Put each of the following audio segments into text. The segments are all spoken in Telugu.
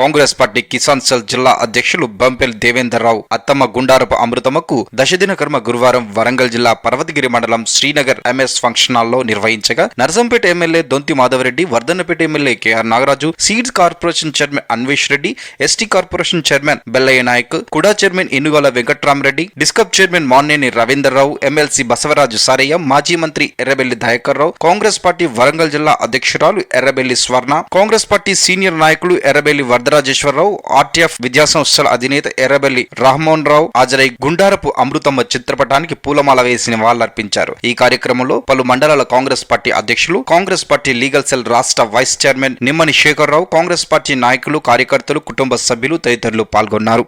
కాంగ్రెస్ పార్టీ కిసాన్ సెల్ జిల్లా అధ్యక్షులు బంపెల్ దేవేందర్ రావు అత్తమ్మ గుండారపు అమృతమ్మకు దశదిన కర్మ గురువారం వరంగల్ జిల్లా పర్వతగిరి మండలం శ్రీనగర్ ఎంఎస్ ఫంక్షన్ హాల్లో నిర్వహించగా నరసంపేట ఎమ్మెల్యే దొంతి Madhava Reddy, Wardhannapet MLA KR Nagaraju, seeds corporation chairman Anvesh Reddy, ST corporation chairman Bellaiah Naik, కుడా చైర్మన్ ఇనుగోల వెంకట్రామరెడ్డి, డిస్కప్ చైర్మన్ మాన్నేని రవీందర్ రావు, ఎమ్మెల్సీ బసవరాజు సారయ్య, మాజీ మంత్రి ఎర్రబెల్లి దయాకర్ రావు, కాంగ్రెస్ పార్టీ వరంగల్ జిల్లా అధ్యక్షురాలు ఎర్రబెల్లి స్వర్ణ, కాంగ్రెస్ పార్టీ సీనియర్ నాయకులు ఎర్రబెల్లి వరదరాజేశ్వరరావు, ఆర్టీఎఫ్ విద్యాసంస్థల అధినేత ఎర్రబెల్లి రామ్మోహన్ రావు హాజరై గుండారపు అమృతమ్మ చిత్రపటానికి పూలమాల వేసి నివాళులర్పించారు. ఈ కార్యక్రమంలో పలు మండలాల కాంగ్రెస్ పార్టీ అధ్యక్షులు, కాంగ్రెస్ పార్టీ లీగల్ సెల్ రాష్ట్ర vice chairman నిమ్మని Sekhar Rao, Congress party నాయకులు, కార్యకర్తలు, కుటుంబ సభ్యులు తదితరులు పాల్గొన్నారు.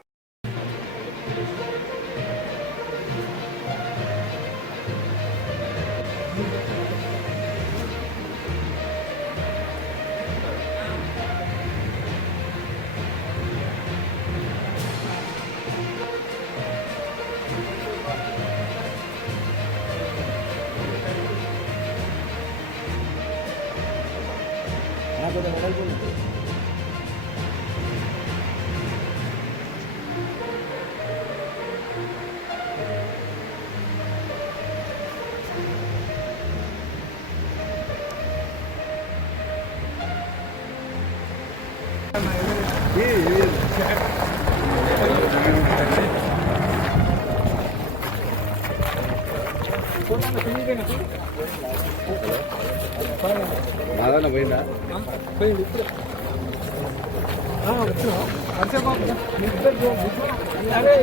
అరే